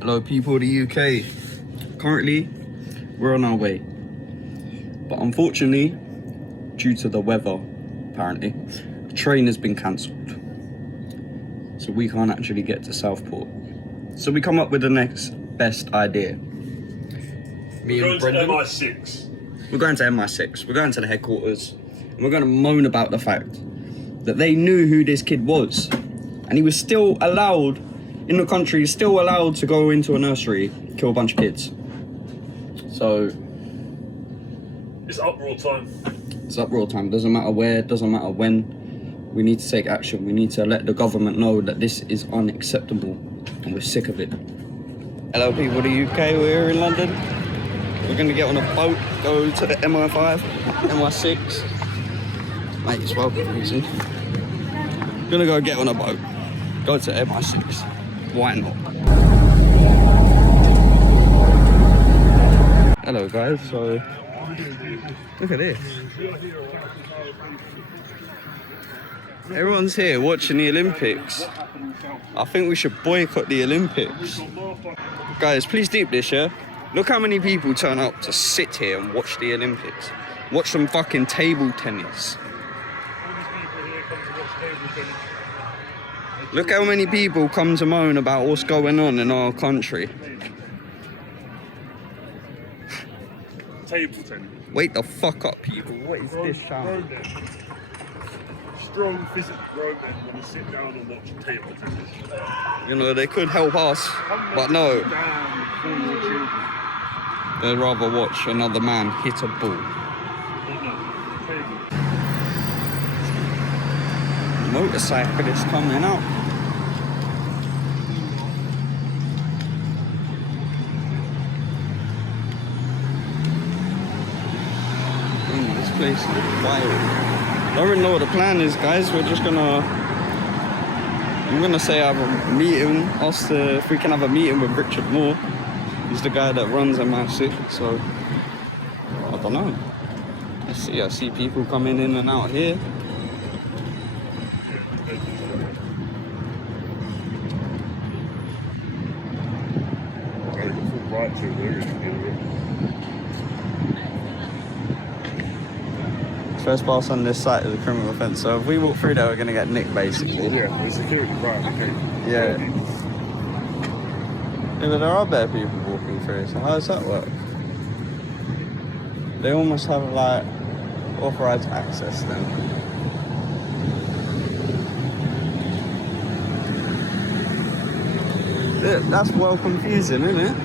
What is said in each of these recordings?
Hello people of the UK. Currently, we're on our way. But unfortunately, due to the weather, apparently, the train has been cancelled. So we can't actually get to Southport. So we come up with the next best idea. We're going to MI6. We're going to MI6. We're going to the headquarters. And we're going to moan about the fact that they knew who this kid was. And he was still allowed, in the country, still allowed to go into a nursery, kill a bunch of kids. So... it's uproar time. It's uproar time. Doesn't matter where, doesn't matter when. We need to take action. We need to let the government know that this is unacceptable. And we're sick of it. Hello people of the UK, we're here in London. We're going to get on a boat, go to the MI5, MI6. Mate, it's well confusing. Gonna go get on a boat, go to MI6. Why not? Hello guys, so look at this. Everyone's here watching the Olympics. I think we should boycott the Olympics. Guys, please deep this, yeah? Look how many people turn up to sit here and watch the Olympics. Watch some fucking table tennis. Look how many people come to moan about what's going on in our country. Table tennis. Wake the fuck up, people. What is this sound? Strong physical grown men want to sit down and watch table tennis. You know, they could help us, but no. They'd rather watch another man hit a ball. Motorcyclist coming out. This place is wild. I don't really know what the plan is, guys. We're just gonna... I'm gonna say have a meeting. Ask if we can have a meeting with Richard Moore. He's the guy that runs MI6, so... I don't know. I see people coming in and out here. Trespass on this site is a criminal offence, so if we walk through there, we're going to get nicked, basically. Yeah, the security, right, okay. Yeah. Yeah, but there are bare people walking through, so how does that work? They almost have, like, authorised access then. Yeah, that's well confusing, isn't it?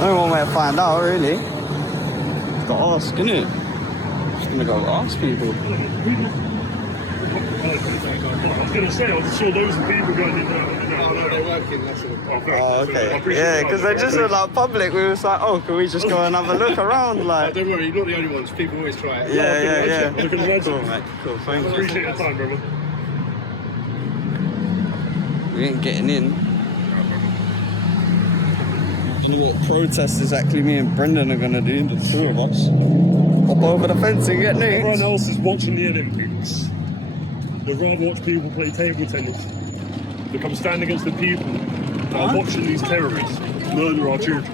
No one way to find out, really. Got to ask, innit? Just gonna go ask people. I was going to say, I just saw those people going in there. Oh, no, they're working, that's all. Oh, okay. Yeah, because they just were like public. We was like, oh, can we just go and have a look around? Like, Don't worry, you're not the only ones. People always try it. yeah. I can imagine. Cool, mate. Cool, thank you. Appreciate your time, brother. We ain't getting in. You know what protest exactly me and Brendan are gonna do, the two of us? Hop over the fence and get nicked. Everyone else is watching the Olympics. They'd rather watch people play table tennis. They come stand against the people that are watching these terrorists murder our children.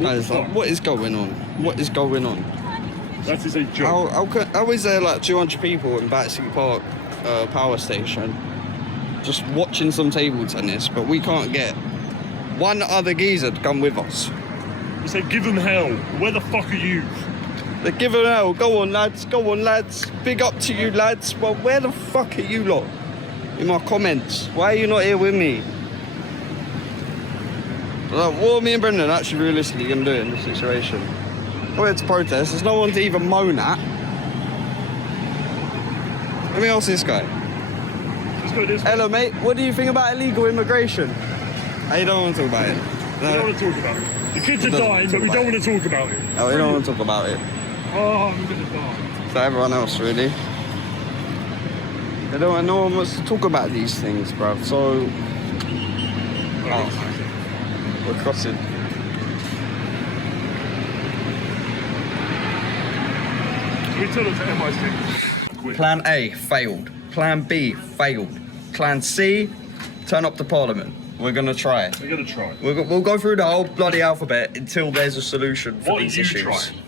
Guys, like, what is going on? What is going on? That is a joke. How is there like 200 people in Battersea Park power station just watching some table tennis, but we can't get one other geezer to come with us? You said give them hell. Where the fuck are you? They're giving hell. Go on, lads. Go on, lads. Big up to you, lads. Well, where the fuck are you lot? In my comments. Why are you not here with me? Like, what are me and Brendan actually realistically going to do in this situation? We're here to protest. There's no one to even moan at. Let me ask this guy. Let's go this way. Hello, mate. What do you think about illegal immigration? You don't want to talk about it. We don't want to talk about it. The kids are dying, but we don't want to talk about it. Oh, we don't want to talk about it. Oh, I'm going to die. So everyone else, really. No one wants to talk about these things, bruv. So, we're crossing. We tell them to MI6. Plan A failed. Plan B failed. Clan C, turn up to Parliament. We're gonna try. We're gonna try. We'll go through the whole bloody alphabet until there's a solution for What these are you issues. trying?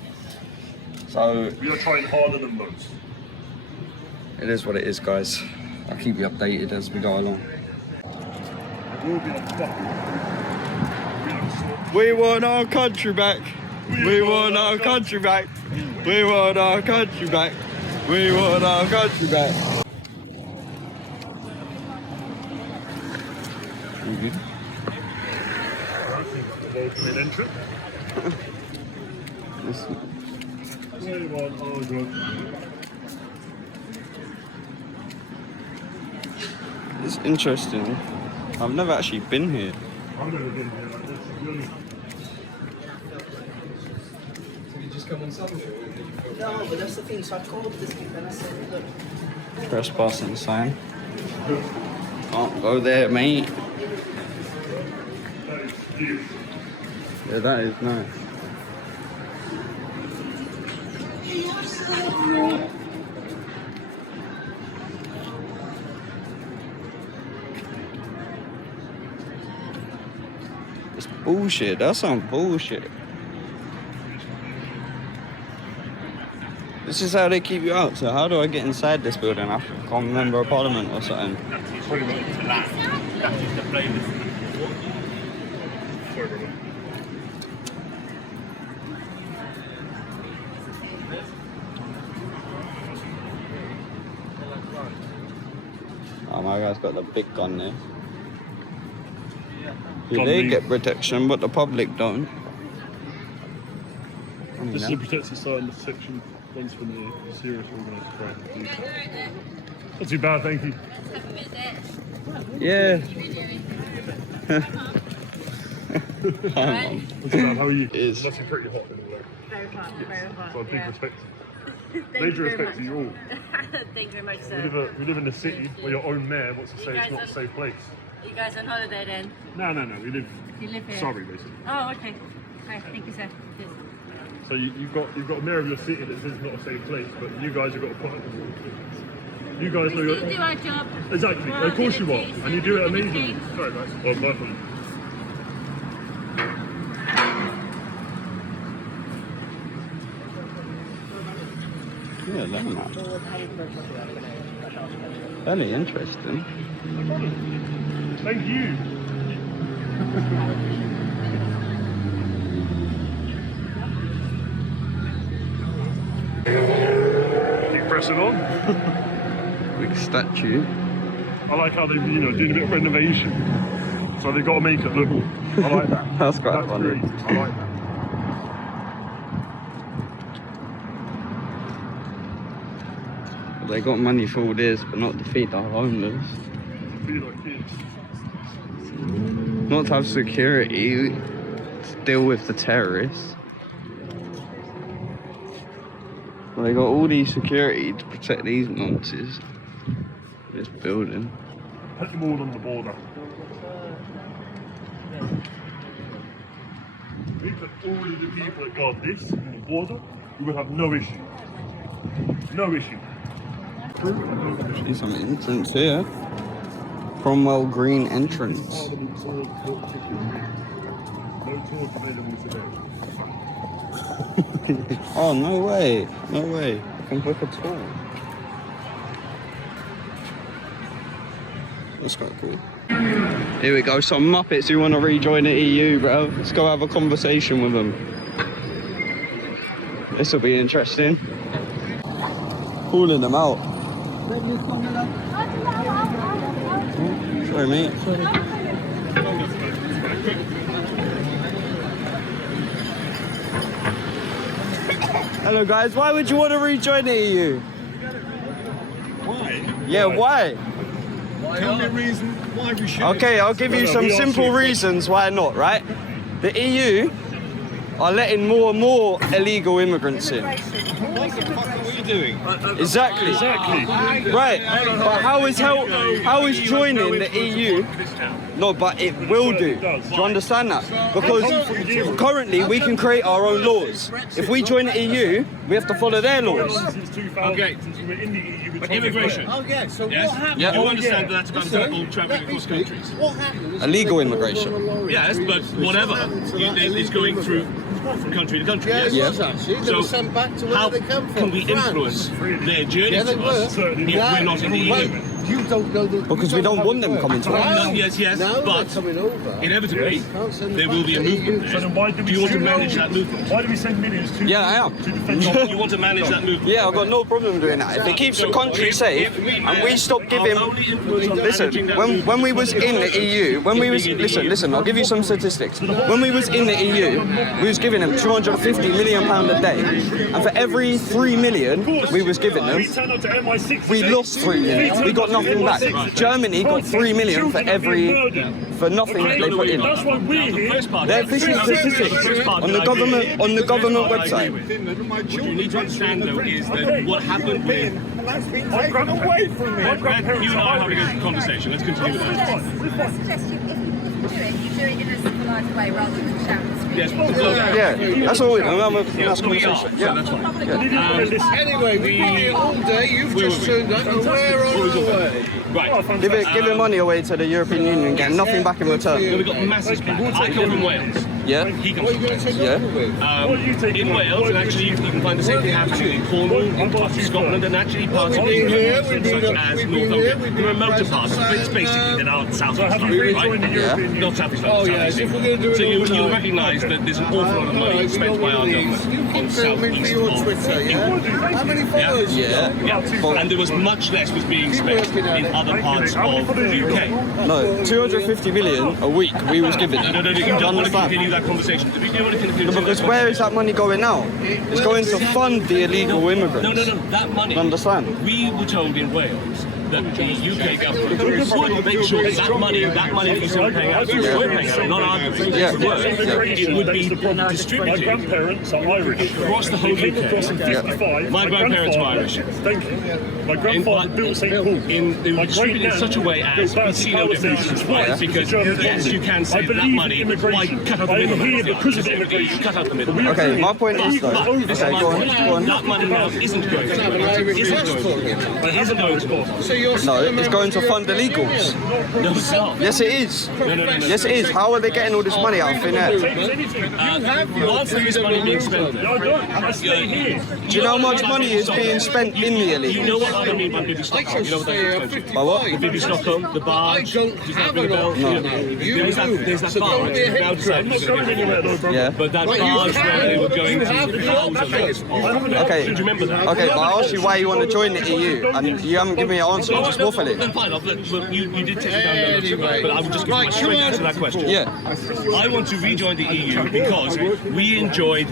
So We are trying harder than most. it is what it is, guys. I'll keep you updated as we go along. We'll be a fucking. We want our country back. We want our country back. We want our country back. We want our country back. You good? Main entrance. We want our country. It's interesting. I've never actually been here. I've never been here like this. To be honest. No, but that's the thing. So I called this week and I said, look. Trespassing sign. Can't go there, mate. That is huge. Yeah, that is nice. It's bullshit. That's some bullshit. This is how they keep you out. So how do I get inside this building? I can't remember a parliament or something. Sorry, brother. Sorry, brother. Oh, my guy's got the big gun there. Yeah, Gun they me. get protection, but the public don't. This is a protected site in the section runs from the serious organised crime. Not too bad, thank you. Yeah. Hang on. Not too bad, how are you? It is. That's pretty hot in there. Very hot, very hot. So big yeah. respect. Thank Major you very respect to much. you all. Thank you very much, We sir. live in a city where your own mayor wants to say You it's guys not a are- safe place. You guys on holiday then? No, we live You live here? sorry basically. Oh, okay. Hi, thank you, sir. Cheers. So you've got a mayor of your city that says it's not a safe place, but you guys have got a point. You guys know We your still do our job. exactly. We're Of course you are, activities, and you do it we're amazingly. activities. Sorry guys. Well, bye for you. Yeah, that much. Very interesting. Thank you. Keep pressing on. Big statue. I like how they've doing a bit of renovation, so they've got to make it look. I like that. That's quite funny. great. I like that. They got money for all this, but not to feed the homeless. Be like kids. Not to have security to deal with the terrorists. Well, they got all these security to protect these nonces. This building. Put them all on the border. We put all of the people that guard this on the border, we would have no issue. No issue. See some entrance here. Cromwell Green entrance. No talk available today. Oh, no way. No way. I can book a tour. That's quite cool. Here we go. Some Muppets who want to rejoin the EU, bro. Let's go have a conversation with them. This will be interesting. Calling them out. Sorry, mate. Hello, guys. Why would you want to rejoin the EU? Why? Yeah, why? Tell me a reason why we should. Okay, I'll give you No, some we simple asked you. reasons why not, right? The EU are letting more and more illegal immigrants in. What the fuck are we doing? Exactly. Exactly. Right. But how is joining the EU? No, but it will do. Do you understand that? Because currently we can create our own laws. If we join the EU, we have to follow their laws. Since 2000, Okay. since we were in the EU, But immigration. Oh yeah, so Yes? what happened? Yeah. You understand that that's about people travelling across countries. What happened? Illegal immigration. Yes, but whatever. It's going through from country to country. Yeah, Yes. it was actually. They So were sent back to where how they come from. can we France. influence their journey Yeah, they to were. us if we're not in the EU? Wait, you don't know the. Because you we don't know want how them it coming to works. us. Now- Yes, yes, now but they're coming over. inevitably Can't send them there will back be a to the movement EU. So then why do Do you want to we manage that movement? Why do we send millions to? Yeah, I am. To defend You want to manage that movement? Yeah, I've got no problem doing that. If it keeps the country safe and we stop giving. Listen, when we was in the EU, listen, I'll give you some statistics. When we was in the EU, we was giving them £250 million a day, and for every 3 million we was giving them, We turned up to MI6. we lost 3 million. We got nothing back. Germany got 3 million for nothing that they put in. That's why we're here. They're official statistics on the government website. What you need to understand though is that what happened with My grandparents you and I are having a conversation. Let's continue with that. I suggest if you do it, you do it in a civilised way rather than shout and scream. Yes, Yeah, that's all. I'm having a nice we are. conversation. So Yeah. that's fine. Anyway, we've been here all day. You've just turned up, and we're on our way. Right. Giving money away to the European Union, getting nothing back in return. We've got masses back. I come from Wales. Yeah. He comes What are from you going to Wales. take Yeah. over with? In Wales, and actually you can find the same thing happening in Cornwall, in parts of Scotland, and actually parts of We've been here, England, we've been such up- as we've been Northumbria. here, we've been Remote present, parts, but it's basically they're not south So of have you Scotland, rejoined the right? European Union? Not south of Oh, Scotland. yes, if we're going to do it So you'll overnight. recognise that there's an awful lot of money Alright, spent by our government You on keep filming for southeast your of Twitter, yeah? How many followers you Yeah. got? Yeah, and there was much less was being spent in other parts of the UK. No, 250 million a week we was giving them. No, you Do you don't want to understand? continue that conversation. Do you want to continue Because where is that money going now? It's going to fund the illegal immigrants. No, that money. You understand? We were told in Wales that the UK government would make sure that money that we were paying out, we're paying out, not arguing, Yeah. it would be My distributed grandparents are Irish. across the whole They came across in UK. 55. My grandparents were Irish. Thank you. My grandfather built St. Paul. They were distributed in such a way as we see no difference. Why? Because yes, you can say that money, why cut out the I am middle? here because of immigration. Cut out the middle. Okay, my point is though. Okay, go on. That money now isn't going to So you're No, it's going to fund illegals. No, it's not. Yes, it is. No. Yes, it is. How are they getting all this money out of thin air? Whilst there is money being spent there, No, I don't. I stay here. Do you know how much money is being spent in the you illegals? know what I mean by Bibi Stockholm? You know what that is? By what? The Bibi Stockholm, the I barge. don't does that have ring a an bell? option now. You There's do. that So barge. don't be a Now hypocrite. I'm not going anywhere though, bro. Yeah. But that But you barge where they were going you to have thousands of. Okay. Do you remember that? Okay, but I asked you why you want to join the EU, and you haven't given me an answer. You're just waffling. Then fine, you did take it down there, but I would just give you a straight answer to that question. Yeah. I want to rejoin the EU because we enjoyed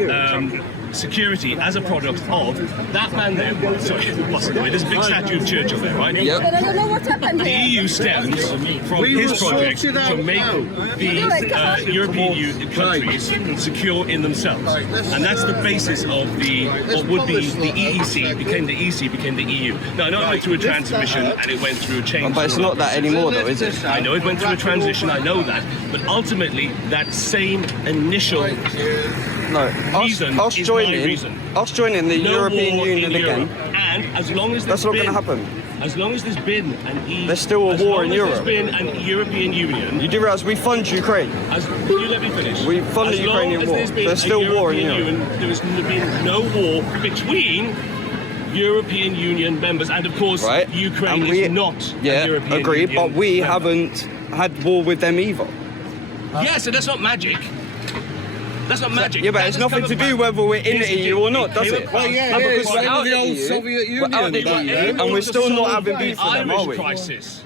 security as a product of that man there. Sorry, what's the way? There's a big statue of Churchill there, right? Yep. I don't know what's happened The here. EU stems from We his will project sort it to out make now. the European Union countries secure in themselves, and that's the basis of what would be the EEC became the EC became the EU. Now I know it went through a transition and it went through a change. But it's not that anymore, though, is it? I know it went through a transition. I know that, but ultimately that same initial No. reason Us is my joining. reason. Us joining the no European war Union in Europe. again. And as long as That's not going to happen. As long as there's been an There's still a war in Europe. As long as there's been an European Union. You do realise we fund Ukraine. Will you let me finish? We fund the As long Ukrainian as war. there's been There's a still war in European Europe. Union, there has been no war between European Union members, and of course, Right? Ukraine And we, is not yeah, a European agree, Union but we member. haven't had war with them either. Yes, so that's not magic. That's not magic. Yeah, but That it's has nothing come to do about- whether we're in the Yes, EU or not, does came it? about- Well, yeah, No, yeah, because it's we're still out the of old the EU, Soviet we're out of the Union, EU, though, and we're still not solve having beef the with them, Irish are we? crisis.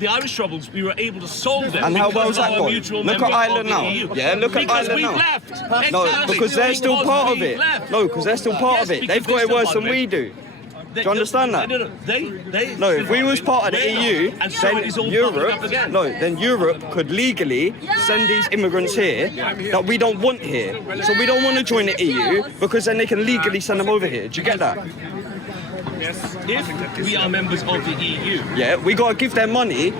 The Irish troubles, we were able to solve them. And how because well's of that our gone? mutual Look at member Ireland of the now. EU. Yeah, look at Because Ireland we've now. left. No, Exactly. because they're still Because part of we've it. left. No, because they're still part of it. Yes, They've because got it they're worse still than part of we it. do. Do you understand that? No. No, if we was part of the EU, and so it is all then bubbling up again. then Europe could legally send these immigrants here that we don't want here. So we don't want to join the EU because then they can legally send them over here. Do you get that? If we are members of the EU, Yeah, we gotta give them money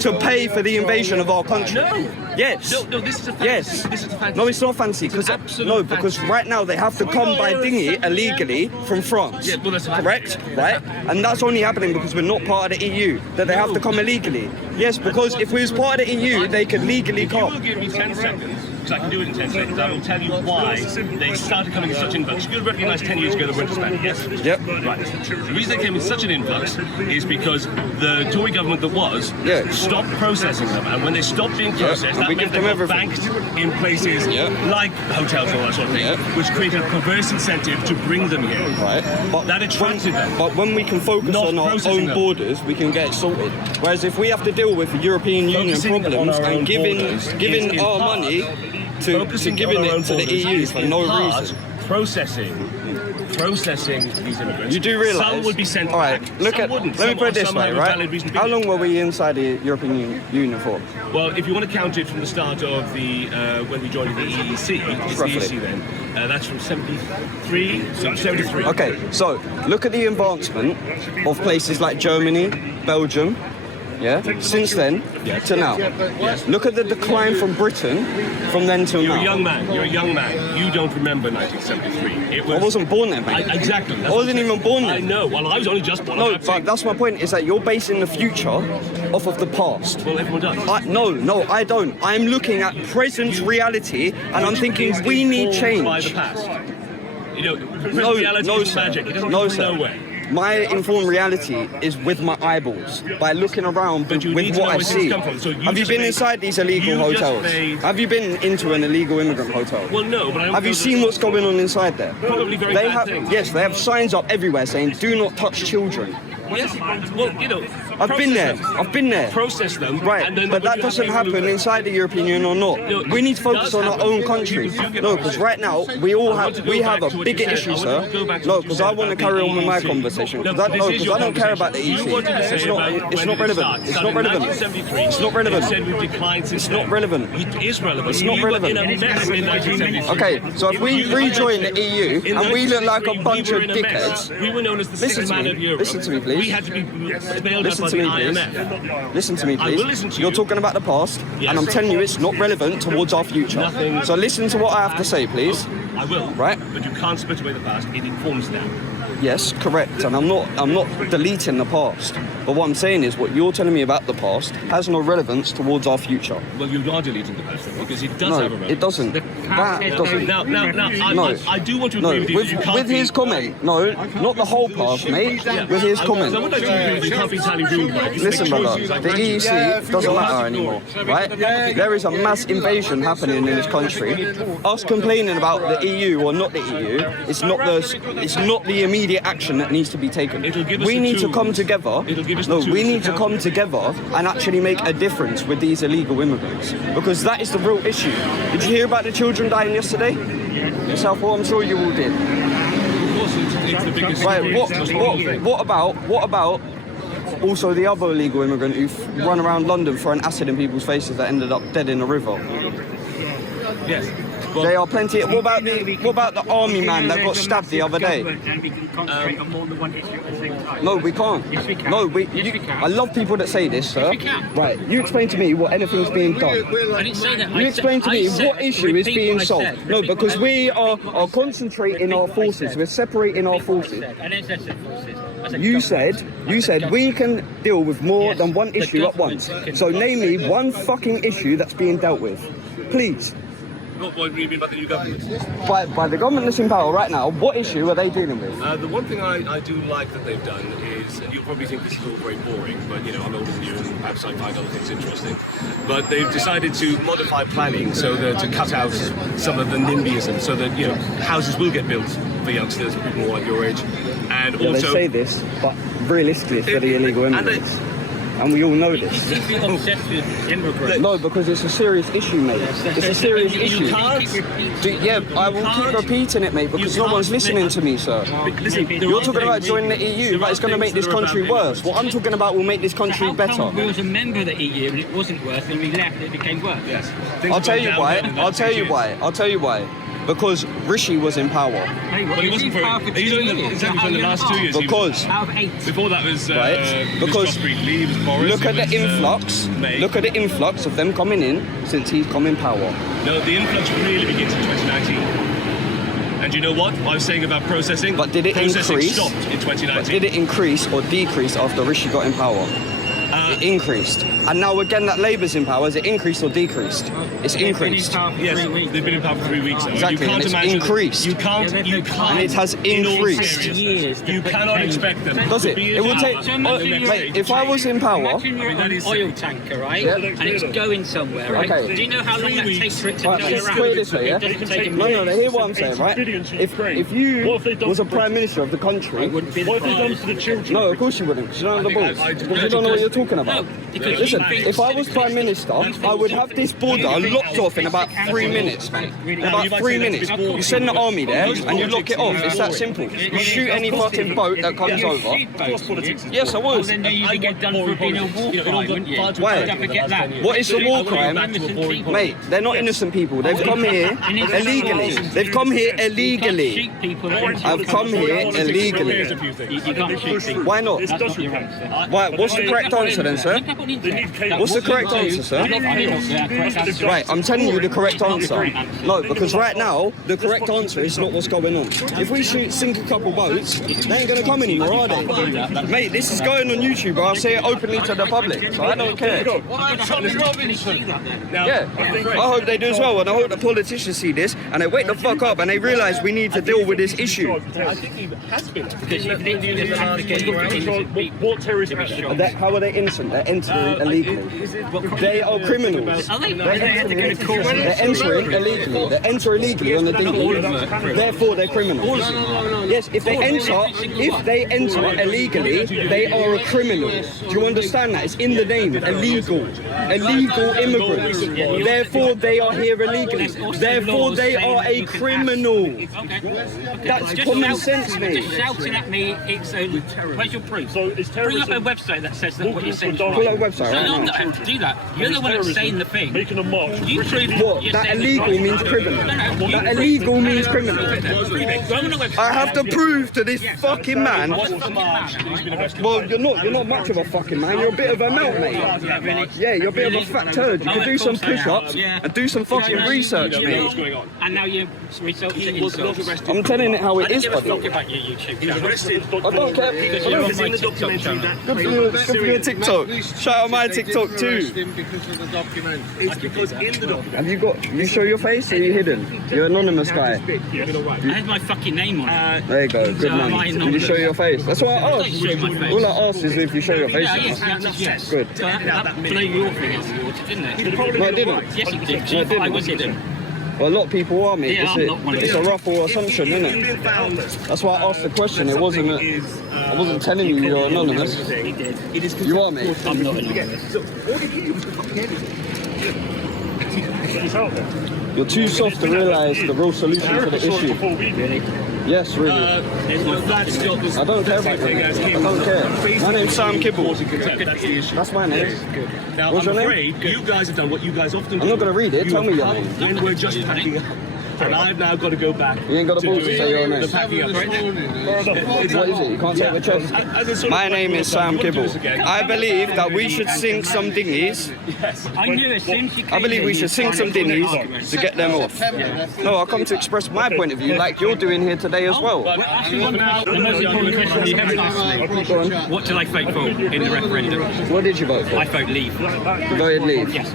to pay for the invasion of our country. No. Yes. No, this is a fantasy. Yes. This is a fantasy. No, it's not fancy. Because absolute because fantasy. right now they have to come by dinghy illegally from France. Yeah, well, that's correct, right? And that's only happening because we're not part of the EU. That they have to come illegally. Yes, because if we was part of the EU, they could legally If you will come. give me 10 seconds, because I can do it in 10 seconds, I will tell you why they started coming in such influx. You recognise 10 years ago they weren't Hispanic, yes? Yep. Right. The reason they came in such an influx is because the Tory government that was stopped processing them, and when they stopped being processed, and that we meant give they them were everything. banked in places like hotels and all that sort of thing, which created a perverse incentive to bring them here. Right. But That attracted them. But when we can focus Not on our processing own them. borders, we can get it sorted. Whereas if we have to deal with European Union Focusing on problems our own and giving borders is in our part money to Focusing giving on our own it to the borders EU is for in no part reason. Processing these immigrants. You do realise? Some would be sent All right, back. look some at. wouldn't. Let me Some put it this somehow way, have a valid reason right? to How be long here. were we inside the European Union for? Well, if you want to count it from the start of the when we joined the EEC, it's the Roughly. EEC then. That's from 73. So 73. Okay, so look at the advancement of places like Germany, Belgium. Yeah, since then to now. Look at the decline from Britain from then till You're now. a young man. You're a young man. You don't remember 1973. It was. I wasn't born then, mate. Exactly. I wasn't even born then. I know. Well, I was only just born. No, I'm but saying- that's my point, is that you're basing the future off of the past. Well, everyone does. No, I don't. I'm looking at present reality and I'm thinking we need Informed by the change. past. You know, No, reality no, is sir. magic. It doesn't No, go sir. nowhere. My informed reality is with my eyeballs, by looking around But you with need to what know I where things see. come from. So you Have you just been made- inside these illegal you just hotels? made- Have you been into an illegal immigrant hotel? Well, no, but I don't Have you know seen that- what's going on inside there? Probably very They bad have, things. yes, they have signs up everywhere saying "Do not touch children." Yes. Well, you know. I've been there. I've been there. Process them. Right, and then but that you have doesn't people who- happen inside the European Union or not. No, We need to it focus does on our happen. own country. You get No, what because I'm right now we all I want to have go we back have to a what bigger you said. issue, I want sir. to go back to No, what you because said I want to about carry the on with my EEC. conversation. No, Because this is your I don't care about the conversation. EC. You wanted to say It's not. about It's when not did it relevant. start? It's Started not in relevant. 1973. It's not relevant. You said we've declined since It's not then. relevant. It is relevant. It's not We were relevant. in a mess in 1973. Okay, so if we rejoin the EU In and we look like a 1973, bunch we of were in a mess. dickheads, We were known as the Listen sixth to man me. of Europe. Listen to me, please. We had to be bailed out listen by to the me, please. IMF. Listen to me, I please. will listen to You're you. talking about the past, Yes. and I'm telling you it's not relevant towards our future. Nothing. So listen to what I have to say, please. I will. Right. But you can't split away the past. It informs now. Yes, correct. And I'm not deleting the past. But what I'm saying is what you're telling me about the past has no relevance towards our future. Well, you are deleting the past then, because it does No, have a relevance. it doesn't. That doesn't. Now, No. I do want to No, agree with you. that you can't with be, his comment. No, not the whole past, mate. With his So comment. what I do agree with you can't be entirely rude, right? You Listen, make brother, choices like the that. EEC doesn't matter anymore, right? There is a mass invasion happening in this country. Us complaining about the EU or not the EU, it's not the immediate action that needs to be taken. It'll give us We the need to tools. come together. It'll give us the No, tools we to need to come counter it. together and actually make a difference with these illegal immigrants, because that is the real issue. Did you hear about the children dying yesterday? In Southall, I'm sure you all did. Of course, it's the biggest Right, story. It's the most important thing. what about also the other illegal immigrant who run around London throwing acid in people's faces that ended up dead in the river? Yes. Well, There are plenty. What about the army man that got stabbed the other day? And we can concentrate on more than one issue at the same time. No, we can't. Yes, we can. No, Yes, we can. I love people that say this, sir. we can. Right, you explain to me what anything's being done. I didn't say that. You explain to me what issue is being solved. No, because we are concentrating our forces. We're separating our forces. And then said forces. I said You government. said we can deal with more Yes, than one the issue at once. government can- So name me one fucking issue that's being dealt with, please. what do you mean by the new government? By the government that's in power right now, what issue are they dealing with? The one thing I do like that they've done is, and you'll probably think this is all very boring, but you know, I'm older than you and perhaps I find other things interesting, but they've decided to modify planning so that to cut out some of the NIMBYism, so that, you know, houses will get built for youngsters, people more like your age, and Yeah, also... they say this, but realistically it's for the illegal and they- immigrants. and we all know You this. seem to be obsessed with immigrants. No, because it's a serious issue, mate. It's a serious issue. Yeah, I will keep repeating it, mate, because no one's listening to me, sir. Listen, You're talking about joining the EU, but it's going to make this country worse. What I'm talking about will make this country How better. come we was a member of the EU and it wasn't worse, and we left and it became worse? Yes. I'll tell you why. I'll tell you why. I'll tell you why. Because Rishi was in power. Hey, But he wasn't for he's only exactly for the last 2 years. he was- Because Out of 8. before that was Right, Liz because Josperi, Lee was Boris. look at it the was, influx. May. Look at the influx of them coming in since he's come in power. No, the influx really begins in 2019. And you know what I was saying about processing? But did it processing increase? stopped in 2019. Did it increase or decrease after Rishi got in power? It increased. And now again that Labour's in power, has it increased or decreased? It's increased. Yes, they've been in power for 3 weeks now. Exactly, You and can't it's imagine. increased. You can't. And it has in all increased. seriousness, You cannot expect them. Does to it? be It will in take. power So the imagine next you're- Mate, if I was in power. Imagine you're on an oil tanker, right? Yeah. And it's going somewhere, right? Okay. Do you know how long that takes for it to Right, turn let's around? clear this way, yeah? It doesn't take a No, minute. hear what I'm saying, right? Billions in If Ukraine. if you What have they done was a to prime minister of the country, I wouldn't be the What have they prime done to the children? no, of course you wouldn't, because you don't have the balls. I- Because you don't know what you're talking about. No, because Listen, he thinks- if I was prime minister, I would have this border locked off in about 3 minutes, mate. In about 3 minutes. You send the army there and you lock it off. It's that simple. You shoot any fucking boat that comes over. Yes, I Well, was. then you'd get done for being a war crime, wouldn't you? Why? Don't forget that. What is the war crime? Innocent people. Mate, they're not innocent people. They've come here illegally. They've come here You illegally. can't shoot people that I've come here illegally. You can't shoot people. Why not? It's That's not dust your repairs. answer. Why? What's the correct answer then, sir? Look up on the internet. need cables. What's the What you correct do- answer, sir? I don't know the correct answer. Right, I'm telling you the correct answer. No, because right now, the correct answer is not what's going on. If we sink a couple boats, they ain't gonna come anymore, are they? Mate, this is going on YouTube, bro. I'll say it openly to the public, so I don't care. Tommy Robinson. Yeah, I hope they do as well, and I hope the politicians see this, and they wake the fuck up, and they realise we need to deal with this issue. I think he has been. Because you've literally just advocated for innocent people. What terrorist action? How are they innocent? They're entering illegally. They are criminals. Are they? They're entering illegally. They enter illegally on the DD. Therefore, they're criminals. Yes, if they enter illegally, they are a criminal. Do you understand that? It's in the name. Illegal immigrants. Therefore, they are here illegally. Therefore, they are a criminal. That's Just common shout- sense, mate. Just shouting at me, it's a where's your proof? So it's Bring up terrorism. a website that says that what you're saying is Pull Pull right. up a website No, right no, I'm now. not have to do that. You're the one that's saying the thing. Making a march. You prove What? you're That saying illegal it's right. means criminal. No, no, you That prove illegal it. means No, criminal. prove it. Go on the website. I have to prove to this fucking man. Fucking man. Well, you're not much of a fucking man. You're a bit of a melt, mate. Yeah, really. Yeah, you're a bit of a fat turd. You could do some push-ups and do some fucking research, mate. And now you're resulting to insults. I'm telling it how I it don't is, give a fuck buddy. about your YouTube channel. I don't care. Because you're on my TikTok channel. Good for your TikTok. Shout out my TikTok too. Because of the document. It's because in the document. Have you show your face or are you hidden? You're an anonymous guy. I had my fucking name on it. There you go. Good So am I man. Did you anonymous? show your face? That's what I Don't asked. show my face. All I asked is if you show your face. Yeah, yes, the answer's yes. Good. So that blew your thing out of the water, didn't it? No, I didn't. Yes, it did. No, it didn't. I was hidden. Well, a lot of people are, mate. Yeah, I'm not one of It's a them. ruffle assumption, isn't it? That's why I asked the question. It wasn't. I wasn't telling you you're anonymous. You are, mate. I'm not anonymous. It's out there. You're too soft to realise the real solution to the issue. Before we did. Yes, really. There's my fucking name. I don't care about your name. I don't care. My name's Sam Kibble. That's the issue. That's my name. Now, What's I'm your name? afraid you guys have done what you guys often do. I'm not gonna read it. You Tell me your have name. come And we're just packing up. And I've now got to go back. You ain't got the balls to doing say your the name. packing up. What is it? You can't take the chest. As a sort of My name is Sam you want to do Kibble. this again? I believe that we should sink some dinghies. I knew as soon as you came I believe we should sink some dinghies to get them off. No, I come to express my point of view like you're doing here today as well. Well, actually, the most important question you haven't asked me. Go on. What did I vote for in the referendum? What did you vote I for? vote leave. Voted leave. Yes.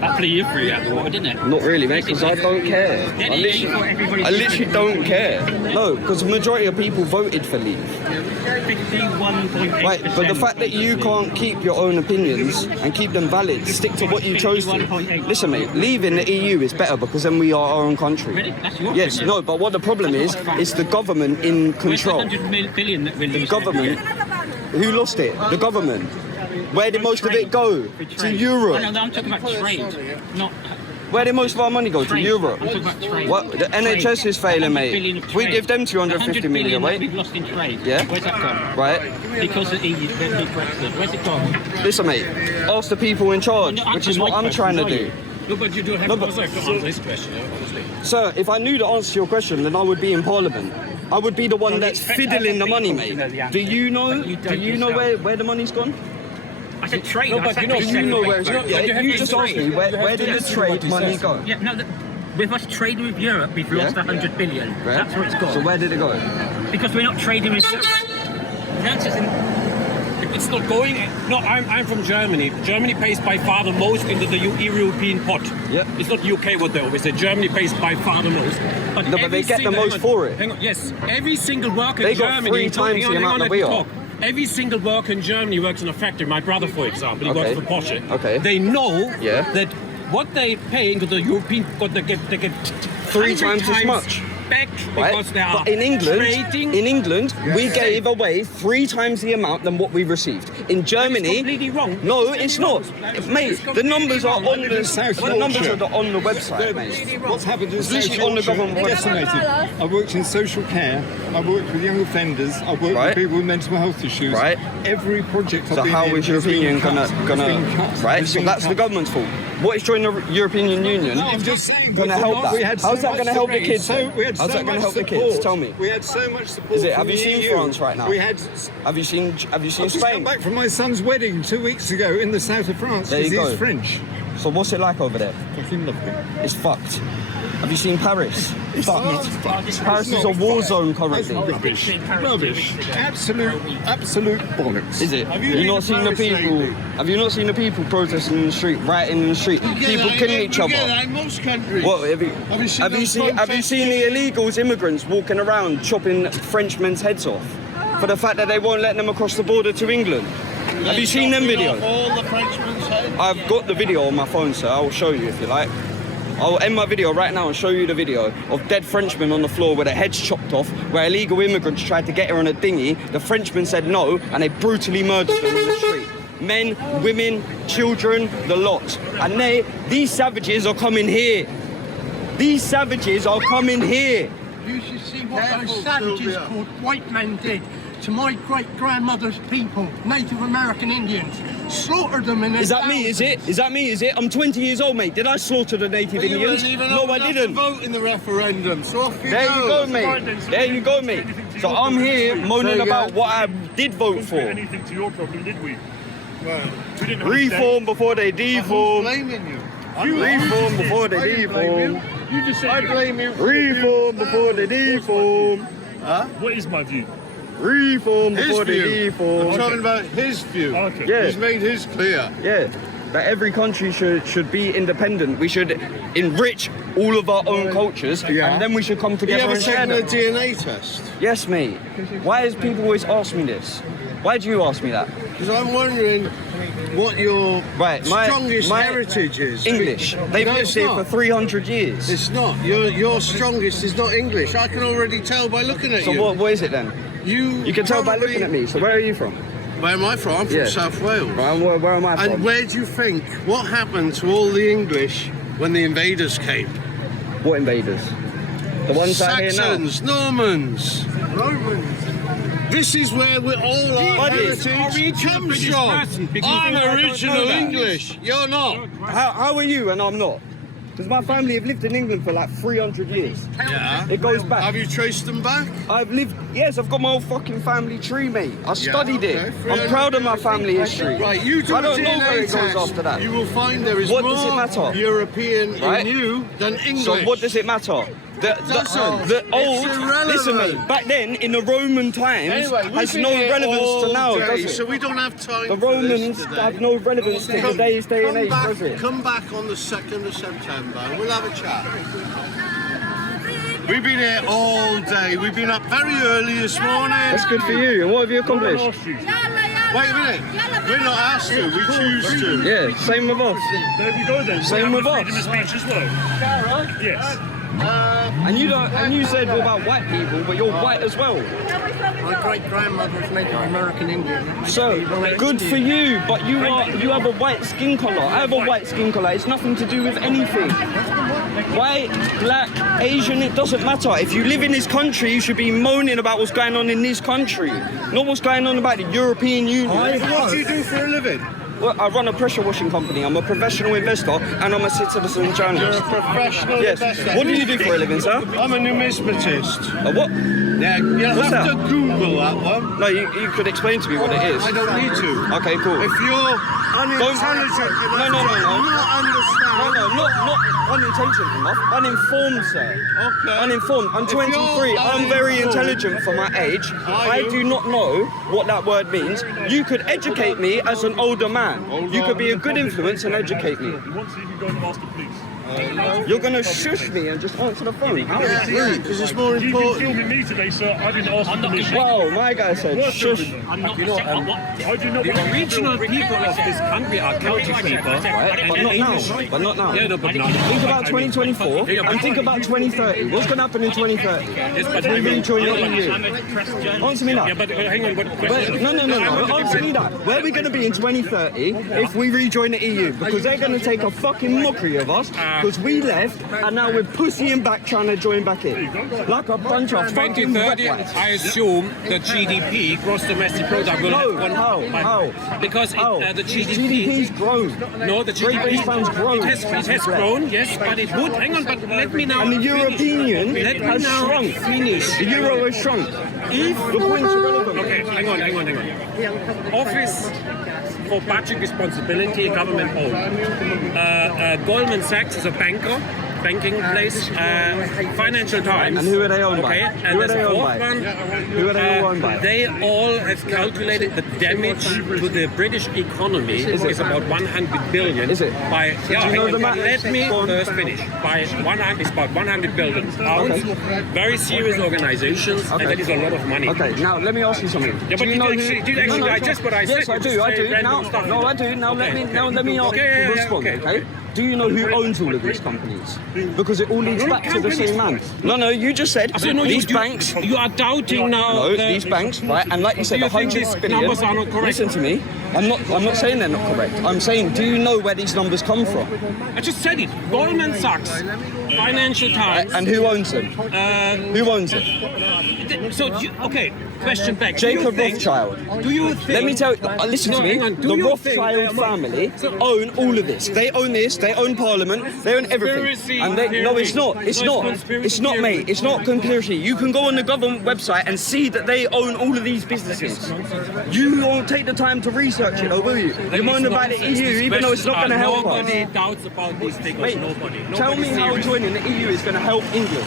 That blew you through out the water, didn't it? Not really, mate, because I don't care. I literally don't care. No, because the majority of people voted for leave. 51.8%. Right, but the fact that you can't keep your own opinions and keep them valid, stick to what you chose to. 51.8. Listen, mate, leaving the EU is better because then we are our own country. Really? That's your Yes, opinion. no, but what the problem is the government in Where's the control. 100 billion that we're losing? Government. Who lost it? The government. Where did most of it go? To Europe. No, I'm talking about trade, not. Where did most of our money go? To Trade. Europe. I'm talking about trade. What? The NHS is failing, 100 billion mate. of We trade. give them The 250 million, that right? we've lost in trade. Yeah. Where's that gone? Right. Because of EU, the Brexit. Where's it gone? Listen, mate. Ask the people in charge, You're not which is answering what my I'm trying to questions, do. are you? No, but you do have No, to but- also have to answer this question, honestly. Sir, if I knew the answer to your question, then I would be in Parliament. I would be the one that's fiddling the money, mate. Do you know? Do you know where the money's gone? I said trade. No, I but said you know- Do you know where it's No, gone? but you Yeah, have you to just trade. asked me You where have did to the listen to trade what he money says. go? Yeah, no. With us trading with Europe, we've lost 100 billion. Right. That's where it's gone. So where did it go? Because we're not trading with Europe. The answer's in. It's not going. No, I'm from Germany. Germany pays by far the most into the European pot. Yep. It's not UK what they always say. Germany pays by far the most. No, but every they get the single- most hang on, for it. Hang on. Yes, every single worker They in got Germany. 3 times the amount that we are. Every single worker in Germany works in a factory. My brother, for example, he Okay. works for Porsche. Okay. They know Yeah. that what they pay into the European pot, they get 3 100 times as much. back Right? because they are But in trading. England, we gave away 3 times the amount than what we received. In Germany, completely wrong. No, it's not, mate. The numbers are on the South the numbers Yorkshire. are on the website, mate. What's happened in It's South literally on the Yorkshire government is website. decimated. I've worked in social care, I've worked with young offenders, I've worked Right. with people with mental health issues. Right. Every project I've So been how in is your has been opinion cut. gonna It's been cut. right? It's So been that's the cut. government's fault. What is joining the European Union? No, I'm just saying. Gonna help that. We had How's that much gonna help the support. kids then? We had How's so that gonna much help the kids? support. Tell me. We had so much support. Is it? from Have you the seen EU. France right now? We had. Have you seen I've just come Spain? back from my son's wedding 2 weeks ago in the south of France. There you because go. he's French. So what's it like over there? Fucking lovely. It's fucked. Have you seen Paris? It's fucked. It's Paris not is a war fucked. zone That's currently. rubbish. Rubbish. Absolute bollocks. Is it? Have you been not to seen the Paris people? lately? Have you not seen the people protesting in the street, rioting in the street? People killing each other. in most countries. What have you? Have you seen Have you those seen? Have you seen the illegals, immigrants walking around chopping Frenchmen heads off for the fact that they won't let them across the border to England? Have you seen them videos? All the Frenchmen's heads. I've got the video on my phone, sir. I will show you if you like. I'll end my video right now and show you the video of dead Frenchmen on the floor with their heads chopped off, where illegal immigrants tried to get her on a dinghy. The Frenchmen said no, and they brutally murdered them in the street. Men, women, children, the lot. And these savages are coming here. These savages are coming here. You should see what those savages called white men did to my great-grandmother's people, Native American Indians. Slaughtered them in their Is that me, is it? Is that me, is it? I'm 20 years old, mate. Did I slaughter the Native You Indians? weren't even No, old I enough didn't. to vote in the referendum, so off you There go. you go, mate. There you go, mate. So I'm here moaning about what I did vote We didn't do for. anything to your problem, did we? Well, We didn't Reform before they who's deform. blaming you? Reform before they I didn't blame deform. you. You just said I you- blame you. Reform before they deform. What is my view? Reform His before they view. I'm deform. talking about his view. Okay. Yeah. He's made his clear. Yeah. That every country should be independent. We should enrich all of our own cultures, and then we should come You together ever and share taken a them. DNA test? Yes, mate. Why does people always ask me this? Why do you ask me that? Because I'm wondering what your Right, strongest my heritage is. English. They've No, lived it's here not. for 300 years. It's not. Your strongest is not English. I can already tell by looking at So you. what is it then? You You can tell by probably- looking at me. So where are you from? Where am I from? I'm from Yeah. South Wales. Right, where am I from? And where do you think, what happened to all the English when the invaders came? What invaders? The ones out here now? Saxons, Normans, Romans. This is where we're all our Buddies. heritage comes from. I'm original English. You're not. How are you and I'm not? Because my family have lived in England for like 300 years. Yeah. It goes back. Have you traced them back? I've lived, yes, I've got my whole fucking family tree, mate. I studied okay. it. I'm proud of my family history. Right, you do I a don't know DNA where it goes test. after that. You will find there is What more does it matter? European Right. in you than English. So what does it matter? doesn't. The It's old, irrelevant. listen mate, back then in the Roman times Anyway, we've has been no here relevance all to now, day, does it? So we don't have time The for this Romans today. have no relevance to today's day and age, does it? Come back on the 2nd of September and we'll have a chat. We've been here all day. We've been up very early this morning. That's good for you. And what have you accomplished? Wait a minute. We're not asked to, we choose to. Yeah, same with us. There we go then. Same We with have us. freedom of speech as well. Yes. And you said about white people, but you're white as well. My great grandmother was Native American Indian. So, good for you, but you have a white skin colour. I have a white skin colour. It's nothing to do with anything. White, black, Asian, it doesn't matter. If you live in this country, you should be moaning about what's going on in this country, not what's going on about the European Union. What do you do for a living? Well, I run a pressure washing company. I'm a professional investor and I'm a citizen journalist. You're a professional Yes. investor. What do you do for a living, sir? I'm a numismatist. A what? Yeah, you'll What's have that? to Google that one. No, you could explain to me what it is. I don't need to. Okay, cool. If you're unintelligent enough, No. not understand. No, not unintelligent enough. Uninformed, sir. Okay. Uninformed. I'm If you're 23. I'm very uninformed- intelligent for my age. Are I you? do not know what that word means. You could educate me as an older man. You could be a good influence and educate me. You want to, you can go and ask the police. You're gonna shush me and just answer the phone. How Yeah, rude. because it's more You've been important. filming me today, sir. I didn't ask for permission. Wow, my guy said You're shush. filming them. I'm not. I do not The want you to original film. people of this country are county people, Right? But not now. But not now. Yeah, no, but Think about 2024 and think about 2030. What's going to happen in 2030? Yes, but We really join the I'm EU. a press journalist. Answer me Yeah, that. but hang on. What But, question? no. Answer me that. Where are we going to be in 2030 if we rejoin the EU? Because they're going to take a fucking mockery of us because we left and now we're pussying back trying to join back in. Like a bunch of fucking 2030, wet-wats. I assume the GDP, gross domestic product, will No, have one. how? Because How? the GDP's grown. No, the Great GDP. British Pound's grown. It has grown, yes, but it would. Hang on, but let me now. And the European Union Let me has now shrunk. finish. The euro has shrunk. If The point's irrelevant. Okay, hang on. Office for Budget Responsibility, government owned. Goldman Sachs is a banking place. Financial Times. And who are they owned by? Okay, Who and are there's they a owned fourth by? one. Who are they all owned by? They all have calculated the damage to the British economy is about 100 billion. Is it? By Do you know the math? let me first finish. By 100, it's about 100 billion pounds. Very serious organizations, and that is a lot of money. Okay, now let me ask you something. Yeah, but do you did know you who? actually digest what I said? Yes, I You do. just I say do. random Now, stuff. no, I do. Now let me Okay, respond. okay. Okay. Do you know who owns all of these companies? Because it all leads back to the same man. No, you just said these banks. You are doubting now. No, these banks, right? And like you said, Do you think 100 these billion. numbers are not correct? Listen to me. I'm not saying they're not correct. I'm saying, do you know where these numbers come from? I just said it. Goldman Sachs, Financial Times. And who owns them? Who owns it? Okay, question back. Jacob Rothschild. Do you think? Let me tell you. Listen No, to me. hang on. Do The you Rothschild think- family own all of this. They own this. They own Parliament. They own everything. Conspiracy And they, no, it's not. theory. It's No, not. it's conspiracy It's not, theory. mate. It's not conspiracy. You can go on the government website and see that they own all of these businesses. You won't take the time to research it, though, will you? You moan about the EU, even though it's not going to help us. Nobody doubts about these things. Mate, Nobody. tell me Nobody's how serious. joining the EU is going to help England.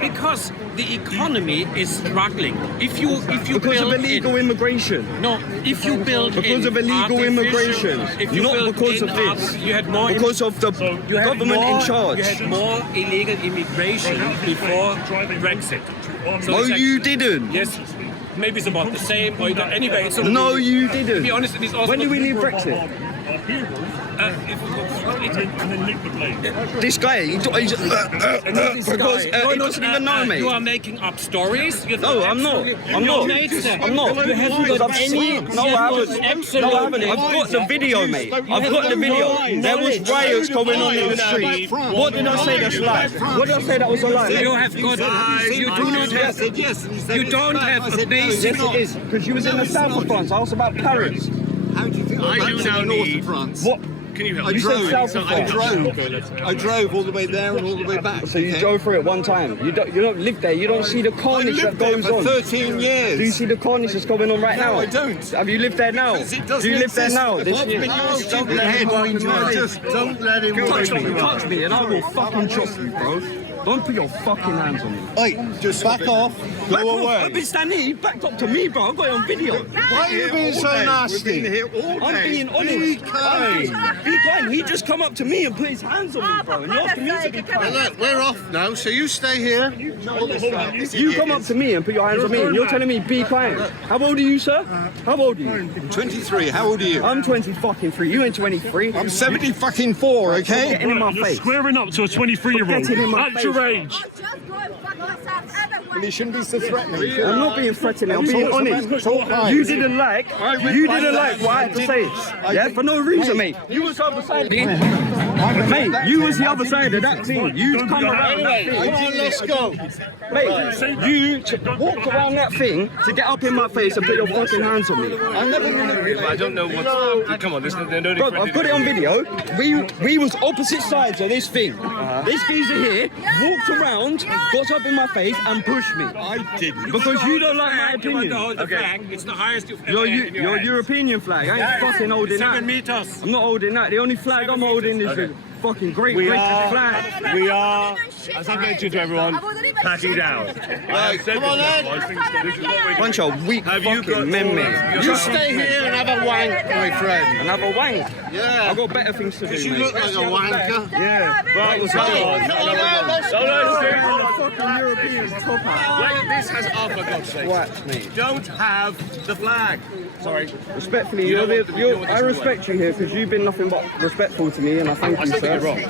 Because the economy is struggling. If you Because build of illegal immigration. no, if you build Because in of illegal artificial- immigration. if you Not build because in of this. You had more. Because of the you had government more, in charge. You had more illegal immigration before Brexit. So No, it's like- you didn't. Yes, maybe it's about the same. Or you don't, anyway, it's sort of No, you To didn't. be honest, it is also. When did we leave Brexit? And then lick the blade. This guy, because he doesn't even know me. You are making up stories. No, I'm not. I'm not. I'm not. You haven't Because got I've any. seen. No, I haven't. Absolutely. No, I haven't. I've got the video, mate. I've got the video. There was riots going on in the street. What did I say that's lie? What did I say that was a lie? You have got. You do not have. You don't have a basic. Yes, it is. Because you was in the south of France. I was about Paris. How do you think I do now north need- of France? What? Can you help I me? said south of France. I drove all the way there and all the way back. So you okay? drove through it one time. You don't live there. You don't see the I carnage that lived there goes for on. 13 years. Do you see the carnage that's going on right No, now? I don't. Have you lived there now? Because it Do doesn't you live there exist. now? This Apart year? from your stupid head. Just don't let him Touch me, and I will fucking chop you, bro. Don't put your fucking hands on me. Hey, just back off. Back Go off. away. I've been standing here, you backed up to me, bro. I've got it on video. Why are you being so nasty? I'm being honest. Be kind. Be kind. He just come up to me and put his hands on me, bro. And you're asking me to be Well, kind. look, we're off now, so you stay here. You come up to me and put your hands on me, and you're telling me be kind. How old are you, sir? How old are you? 23. How old are you? I'm 20 fucking 3. You ain't 23. I'm 70 fucking 4, okay? Getting in my You're face. squaring up to a 23-year-old Getting in my at your face. age. Just go and fuck yourself everywhere. respectfully, you shouldn't be so threatening. I'm not being threatening, I'm being honest. You didn't like what I had to say. Yeah, for no reason, mate. You was the other side of it. Mate, you was the other side of that thing. You come around that thing. Come on, let's go. Mate, you walked around that thing to get up in my face and put your fucking hands on me. I never knew. I don't know what. Come on, there's no need Bro, for I've got it on video. We was opposite sides of this thing. This geezer here walked around, got up in my face and pushed me. I didn't. Because you don't like my You want to opinion. hold the flag. It's the highest you've ever had in your Your hand. European flag. I ain't fucking holding 7 that. meters. I'm not holding that. The only flag I'm holding is the fucking great British flag. We are, as I mentioned to everyone, packing down. Right, come on then. Bunch of weak Have you got fucking men, mate. You stay here and have a wank, my friend. And have a wank. Yeah. I've got better things to do, You mate. look like a wanker. Yeah. Right, Come on out, let's go. Fucking Europeans top hat. Like this has for God's sake. What, mate? Don't have the flag. Sorry. Respectfully, I respect you here because you've been nothing but respectful to me, and I thank you, sir. wrong.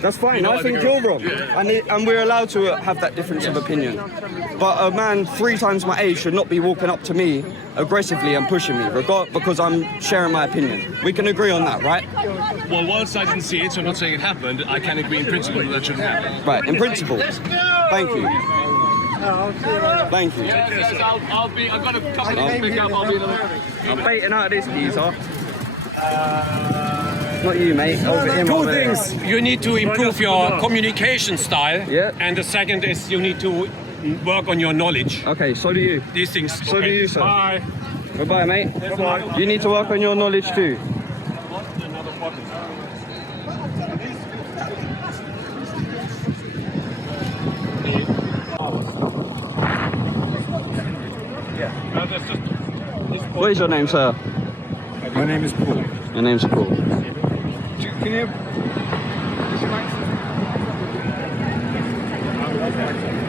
That's fine. I think you're wrong, and we're allowed to have that difference of opinion. But a man 3 times my age should not be walking up to me aggressively and pushing me, because I'm sharing my opinion. We can agree on that, right? Well, whilst I didn't see it, so I'm not saying it happened, I can agree in principle that that shouldn't happen. Right, in principle. Thank you. Thank you. Yes, I'll be. I've got a couple of pick up. I'll be the. I'm baiting out of this geezer. Not you, mate. Over him. Two over there. things. You need to improve your communication style. Yeah. And the second is you need to work on your knowledge. Okay, so do you. These things. So do you, sir. Bye. Goodbye, mate. Bye. You need to work on your knowledge too. What is your name, sir? My name is Paul. Your name's Paul. Can you...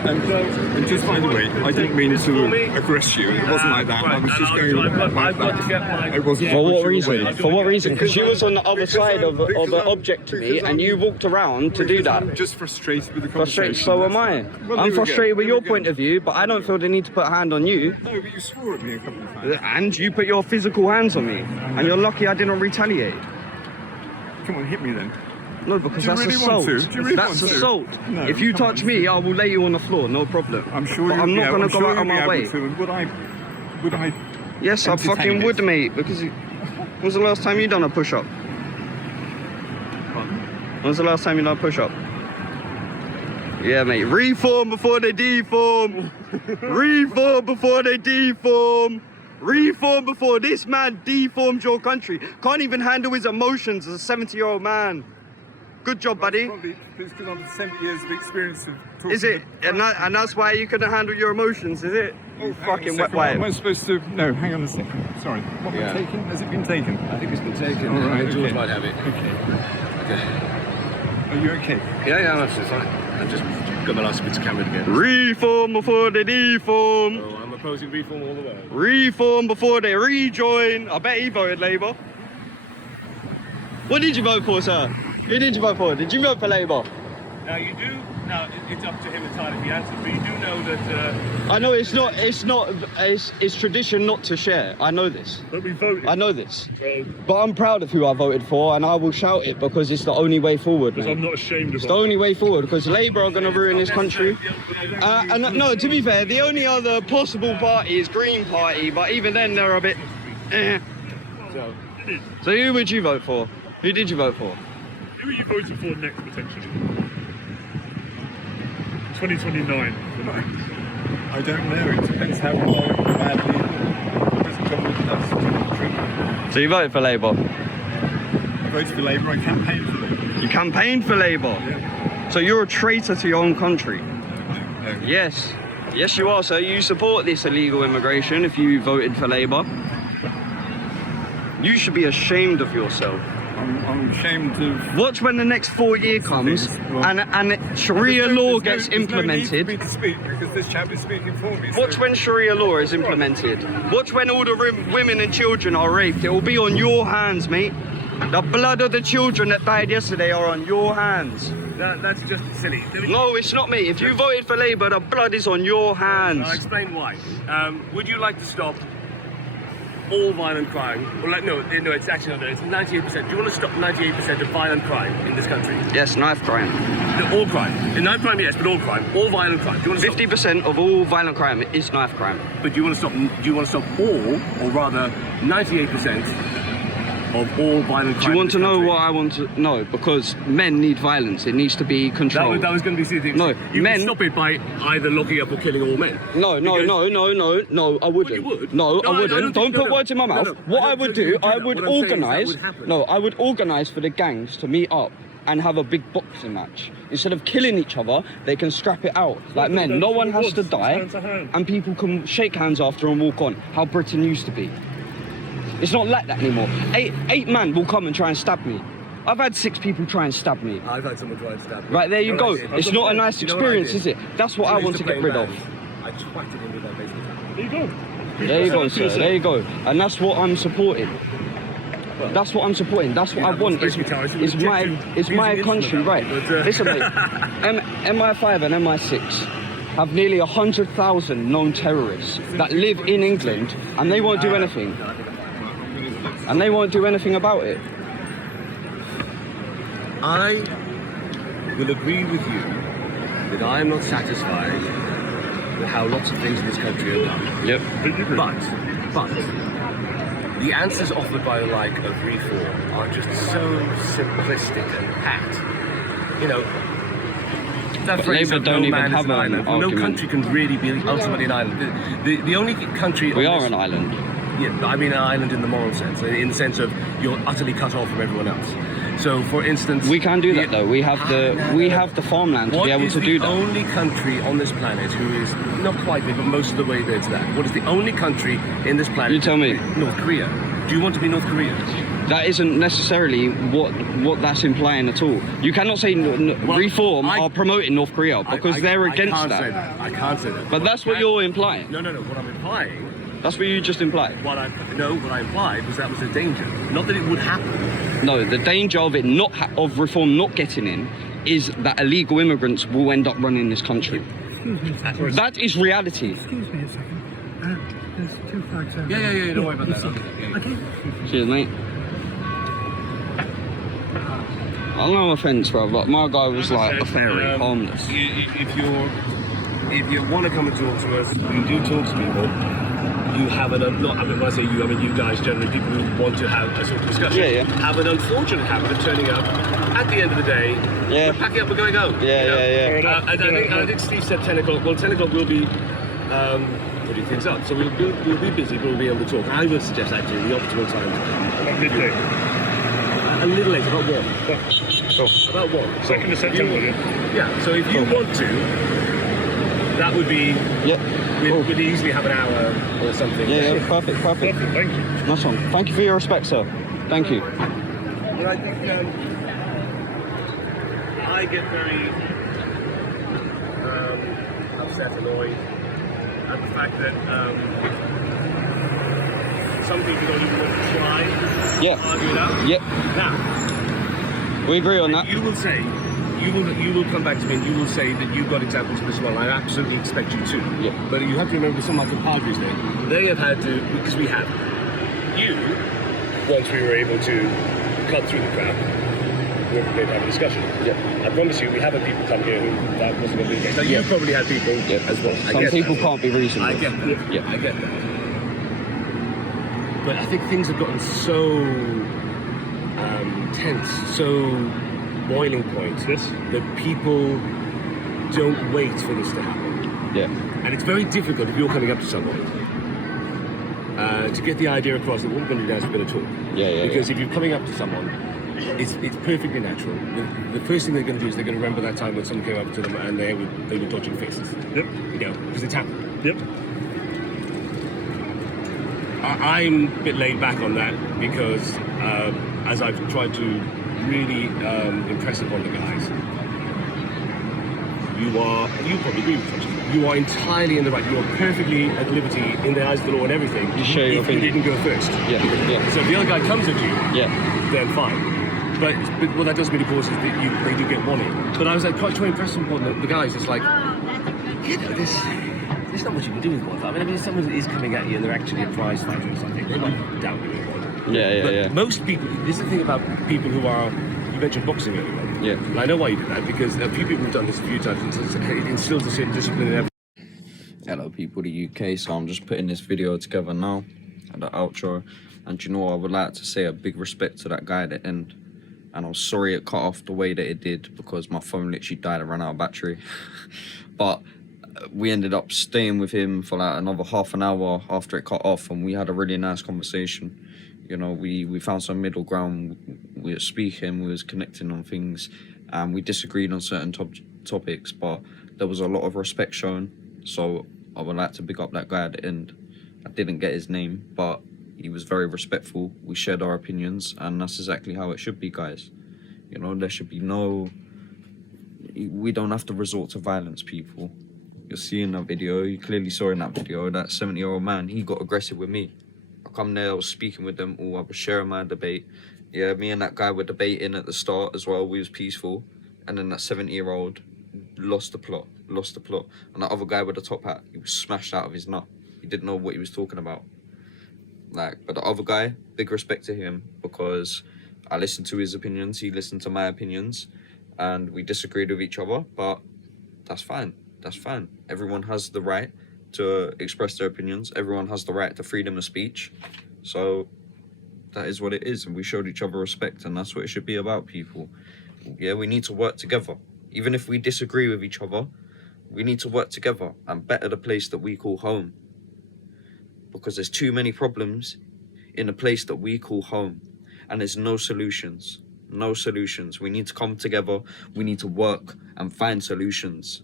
And just by the way, I didn't mean to aggress you. It wasn't like that. I was just going like that. It wasn't. For what push you reason? away. For what reason? Because you was on the other side of an object to me, and you walked around to do that. I'm just frustrated with the conversation. Frustrated, so am I. Well, I'm there we frustrated go. with your point of view, but I don't feel the need to put a hand on you. No, but you swore at me a couple of times. And you put your physical hands on me, and you're lucky I didn't retaliate. Come on, hit me then. No, because Do you that's really assault. want to? Do you really That's want to? assault. No, if you come touch on. me, I will lay you on the floor, no problem. I'm sure But you'd I'm be not able- going to go out of you'd be my able way. to. Would I Yes, I entertain fucking it? would, mate. Because when was the last time you done a push-up? When was the last time you done a push-up? Yeah, mate. Reform before they deform. Reform before they deform. Reform before this man deformed your country. Can't even handle his emotions as a 70-year-old man. Good job, buddy. Probably it's because I've 70 years of experience of talking. Is it? And that's why you couldn't handle your emotions, is it? You fucking wet Am I wipe. supposed to... No, hang on a second. Sorry. What, Yeah. taken? Has it been taken? I think it's been taken. All right, George okay. might have it. Are you okay? Yeah, that's fine. I've just got my last bits of camera again. Reform before they deform. So I'm opposing reform all the way. Reform before they rejoin. I bet he voted Labour. What did you vote for, sir? Who did you vote for? Did you vote for Labour? Now you do. Now it's up to him entirely if he answers, but you do know that. I know it's tradition not to share. I know this. But we voted. I know this. But I'm proud of who I voted for, and I will shout it because it's the only way forward, Because I'm man. not ashamed of It's the only way forward because Labour are going to ruin this country. And no, to be fair, the only other possible party is Green Party, but even then they're a bit. Eh. So who would you vote for? Who did you vote for? Who are you voting for next, potentially? 2029. I don't know. It depends how well badly the present government does. So you voted for Labour? I voted for Labour. I campaigned for Labour. You campaigned for Labour? Yeah. So you're a traitor to your own country? No. Yes. Yes, you are, sir. You support this illegal immigration if you voted for Labour. You should be ashamed of yourself. I'm ashamed of... Watch when the next 4 year comes and Sharia law gets implemented. There's no need for me to speak because this chap is speaking for me. Watch when Sharia law is implemented. Watch when all the women and children are raped. It will be on your hands, mate. The blood of the children that died yesterday are on your hands. That's just silly. No, it's not me. If you voted for Labour, the blood is on your hands. I'll explain why. Would you like to stop all violent crime? Or like, no, it's actually not. It's 98%. Do you want to stop 98% of violent crime in this country? Yes, knife crime. No, all crime. Knife crime, yes, but all crime. All violent crime. Do you want to 50% of all violent crime is knife crime. But do you want to stop? Do you want to stop all, or rather, 98% of all violent crime? Do you want to in this know country? what I want to know? Because men need violence. It needs to be controlled. That was going to be serious. No, you men- can stop it by either locking up or killing all men. No, I wouldn't. you would. No, No, I I wouldn't. don't Don't think- put no, words in my no, mouth. no, What I I don't would think do, you do I that. would What I'm saying is that organise. would happen. No, I would organise for the gangs to meet up and have a big boxing match. Instead of killing each other, they can scrap it out. Like men, no one has to die, Hand to hand. and people can shake hands after and walk on. How Britain used to be. It's not like that anymore. Eight men will come and try and stab me. I've had 6 people try and stab me. I've had someone try and stab me. Right, there you go. It's not a nice You know what I experience, did? is it? That's what I want to get rid of. I twatted him with my baseball bat. There you go. There you go, sir. There you go. And that's what I'm supporting. That's what I'm supporting. That's what I want. It's my country, right? Listen, mate. MI5 and MI6 have nearly 100,000 known terrorists that live in England, and they won't do anything. And they won't do anything about it. I will agree with you that I am not satisfied with how lots of things in this country are done. Yep. But the answers offered by the like of Reform are just so simplistic and pat. You know, that But phrase Labour of don't no even man is have an an island. No argument. country can really be ultimately an island. The only country We on are this, an island. Yeah, I mean an island in the moral sense, in the sense of you're utterly cut off from everyone else. So, for instance, We can do that though. We have the farmland to be able to do What that. is the only country on this planet who is not quite big, but most of the way there to that? What is the only country in this planet? You tell me. North Korea. Do you want to be North Korea? That isn't necessarily what that's implying at all. You cannot say Well, Reform I- are promoting North Korea because they're against I can't that. say that. I can't say that. But that's what you're implying. No. What I'm implying, That's what you just implied. what I implied was that was a danger. Not that it would happen. No, the danger of it of Reform not getting in is that illegal immigrants will end up running this country. That is reality. Excuse me a second. There's 2 flags over Yeah. Don't worry about that. Okay. Cheers, mate. No offence, bro, but my guy was like a fairy, harmless. If you want to come and talk to us, we do talk to people. You have when I say you, I mean you guys generally, people who want to have a sort of discussion, Yeah. have an unfortunate habit of turning up at the end of the day, Yeah. we're packing up and going home. Yeah. And I think Steve said 10 o'clock. Well, 10 o'clock we'll be putting things up. So we'll be busy, but we'll be able to talk. I would suggest actually the optimal time to come. At midday. A little later, about 1. Cool. About 1. 2nd of September, yeah. Yeah, so if you want to, that would be... Yep. We'd easily have an hour or something. Yeah, perfect. Perfect, thank you. Nice one. Thank you for your respect, sir. Thank you. But I think I get very upset, annoyed at the fact that some people don't even want to try Yeah. to argue it out. Yep. Now, We agree on that. you will say, you will come back to me and you will say that you've got examples of this one. I absolutely expect you to. Yeah. But you have to remember some like the Padres thing. They have had to, because we have. You, once we were able to cut through the crowd, we were prepared to have a discussion. Yeah. I promise you, we have had people come here who that wasn't going to be the case. Now, Yeah. you've probably had people as well. I Some get people that. can't be reasonable. I get that. Yeah. I get that. But I think things have gotten so tense, so boiling point, Yes. that people don't wait for this to happen. Yeah. And it's very difficult if you're coming up to someone to get the idea across that what we're going to do now is we're going to talk. Yeah. Because if you're coming up to someone, it's perfectly natural. The first thing they're going to do is they're going to remember that time when someone came up to them and they were dodging faces. Yep. You know, because it's happened. Yep. I'm a bit laid back on that because as I've tried to really impress upon the guys, you probably agree with me. You are entirely in the right. You are perfectly at liberty in the eyes of the law and everything. You share your if you opinion. didn't go first. Yeah. So if the other guy comes at you, Yeah. then fine. But what that does mean, of course, is that they do get money. But I was like quite impressed with the guys. It's like, you know, there's not much you can do with one. I mean, if someone is coming at you and they're actually a prize fighter or something, they might doubt you. But most people, this is the thing about people who are, you mentioned boxing earlier. Yeah. And I know why you did that, because a few people have done this a few times. It instills a certain discipline in everyone. Hello people, the UK, so I'm just putting this video together now, at the outro, and you know, I would like to say a big respect to that guy at the end, and I'm sorry it cut off the way that it did, because my phone literally died and ran out of battery, but we ended up staying with him for like another half an hour after it cut off, and we had a really nice conversation. You know, we found some middle ground, we were speaking, we was connecting on things, and we disagreed on certain topics, but there was a lot of respect shown. So I would like to big up that guy at the end. I didn't get his name, but he was very respectful. We shared our opinions, and that's exactly how it should be, guys. You know, there should be no... We don't have to resort to violence, people. You'll see in that video, you clearly saw in that video, that 70-year-old man, he got aggressive with me. I come there, I was speaking with them all, I was sharing my debate. Yeah, me and that guy were debating at the start as well, we was peaceful. And then that 70-year-old lost the plot. And that other guy with the top hat, he was smashed out of his nut. He didn't know what he was talking about. Like, but the other guy, big respect to him, because I listened to his opinions, he listened to my opinions, and we disagreed with each other, but that's fine. That's fine. Everyone has the right to express their opinions. Everyone has the right to freedom of speech. So that is what it is, and we showed each other respect, and that's what it should be about, people. Yeah, we need to work together. Even if we disagree with each other, we need to work together and better the place that we call home. Because there's too many problems in a place that we call home, and there's no solutions. No solutions. We need to come together. We need to work and find solutions.